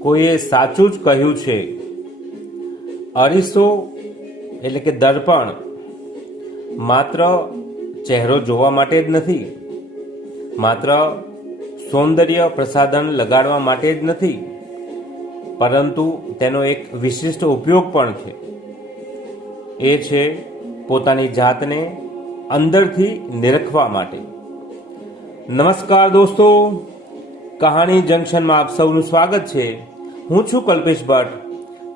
કોઈએ સાચું જ કહ્યું છે. અરીસો એટલે કે દર્પણ માત્ર ચહેરો જોવા માટે જ નથી. માત્ર સૌંદર્ય પ્રસાધન લગાડવા માટે જ નથી. પરંતુ તેનો એક વિશિષ્ટ ઉપયોગ પણ છે. એ છે પોતાની જાતને અંદરથી નિરખવા માટે. નમસ્કાર દોસ્તો. કહાણી જંકશનમાં આપ સૌનું સ્વાગત છે. હું છું કલ્પેશ ભટ્ટ.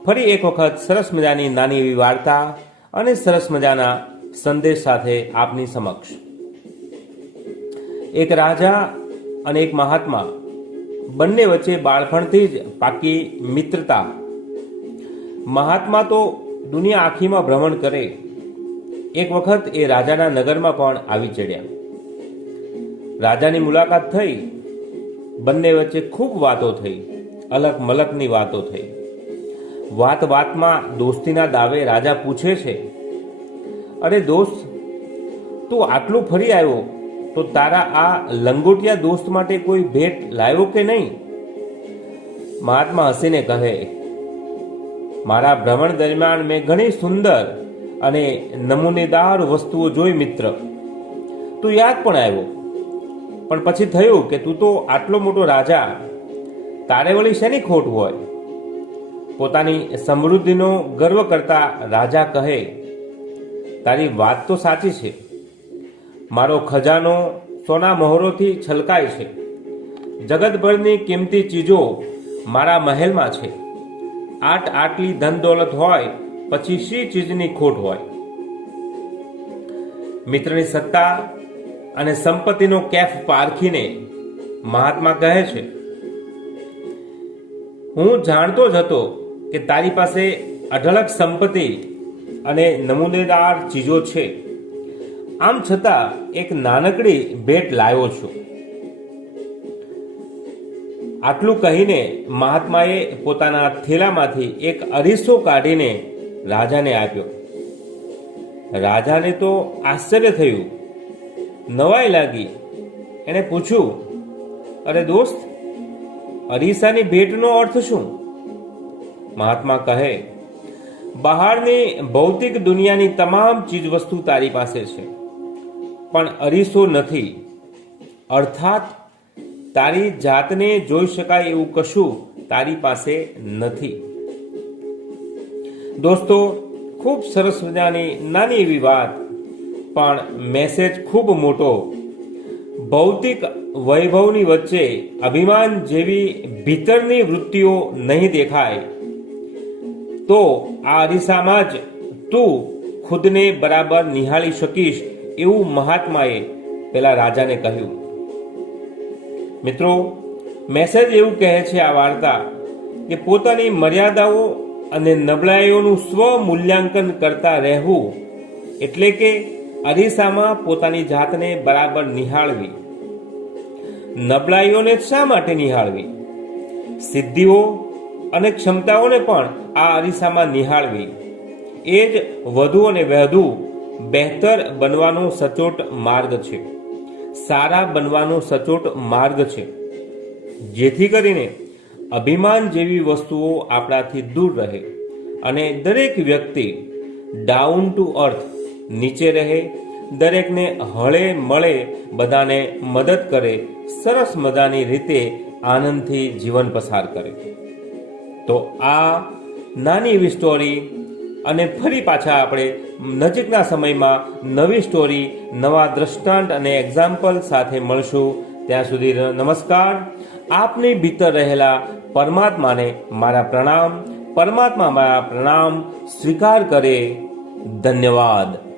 ફરી એક વખત સરસ મજાની નાની એવી વાર્તા અને સરસ મજાના સંદેશ સાથે આપની સમક્ષ. એક રાજા અને એક મહાત્મા બંને વચ્ચે બાળપણથી જ પાકી મિત્રતા. મહાત્મા તો દુનિયા આખીમાં ભ્રમણ કરે. એક વખત એ રાજાના નગરમાં પણ આવી ચડ્યા. રાજાની મુલાકાત થઈ બંને વચ્ચે ખૂબ વાતો થઈ અલગ મલકની વાતો થઈ. વાત વાતમાં દોસ્તીના દાવે રાજા પૂછે છે, અરે દોસ્ત, તું આટલું ફરી આવ્યો? તો તારા આ લંગોટિયા દોસ્ત માટે કોઈ ભેટ લાવ્યો કે નહીં? મહાત્મા હસીને કહે, મારા ભ્રમણ દરમિયાન મેં ઘણી સુંદર અને નમૂનેદાર વસ્તુઓ જોઈ, મિત્ર. તું યાદ પણ આવ્યો. પણ પછી થયું કે તું તો આટલો મોટો રાજા, તારે વળી શેની ખોટ હોય? પોતાની સમૃદ્ધિનો ગર્વ કરતા રાજા કહે, તારી વાત તો સાચી છે. મારો ખજાનો સોના મહોરોથી છલકાય છે. જગતભરની કિંમતી ચીજો મારા મહેલમાં છે. આટ આટલી ધન દોલત હોય, પછી શી ચીજની ખોટ હોય? મિત્રની સત્તા અને સંપત્તિનો કેફ પારખીને મહાત્મા કહે છે, હું જાણતો જ હતો કે તારી પાસે અઢળક સંપત્તિ અને નમૂનેદાર ચીજો છે. આમ છતાં એક નાનકડી ભેટ લાવ્યો છું. આટલું કહીને મહાત્માએ પોતાના થેલામાંથી એક અરીસો કાઢીને રાજાને આપ્યો. રાજાને તો આશ્ચર્ય થયું નવાઈ લાગી. એણે પૂછ્યું, અરે દોસ્ત, અરીસાની ભેટનો અર્થ શું? મહાત્મા કહે, બહારની ભૌતિક દુનિયાની તમામ ચીજવસ્તુ તારી પાસે છે, પણ અરીસો નથી. અર્થાત, તારી જાતને જોઈ શકાય એવું કશું તારી પાસે નથી. દોસ્તો, ખૂબ સરસ મજાની નાની એવી વાત પણ મેસેજ ખૂબ મોટો. ભૌતિક વૈભવની વચ્ચે અભિમાન જેવી ભીતરની વૃત્તિઓ નહીં દેખાય. તો આ અરીસામાં જ તું ખુદને બરાબર નિહાળી શકીશ એવું મહાત્માએ પેલા રાજાને કહ્યું. મિત્રો મેસેજ એવું કહે છે આ વાર્તા કે પોતાની મર્યાદાઓ અને નબળાઈઓનું સ્વ મૂલ્યાંકન કરતા રહેવું એટલે કે અરીસામાં પોતાની જાતને બરાબર નિહાળવી. નબળાઈઓને શા માટે નિહાળવી? સિદ્ધિઓ અને ક્ષમતાઓને પણ આ અરીસામાં નિહાળવી. એ જ વધુ અને વધુ બહેતર બનવાનો સચોટ માર્ગ છે. સારા બનવાનો સચોટ માર્ગ છે. જેથી કરીને અભિમાન જેવી વસ્તુઓ આપણાથી દૂર રહે અને દરેક વ્યક્તિ ડાઉન ટુ અર્થ નીચે રહે, દરેકને હળે મળે, બધાને મદદ કરે, સરસ મજાની રીતે આનંદથી જીવન પસાર કરે. તો આ નાની એવી સ્ટોરી અને ફરી પાછા આપણે નજીકના સમયમાં નવી સ્ટોરી નવા દ્રષ્ટાંત અને એક્ઝામ્પલ સાથે મળશું. ત્યાં સુધી નમસ્કાર. આપની ભીતર રહેલા પરમાત્માને મારા પ્રણામ. પરમાત્મા મારા પ્રણામ. સ્વીકાર કરે. ધન્યવાદ.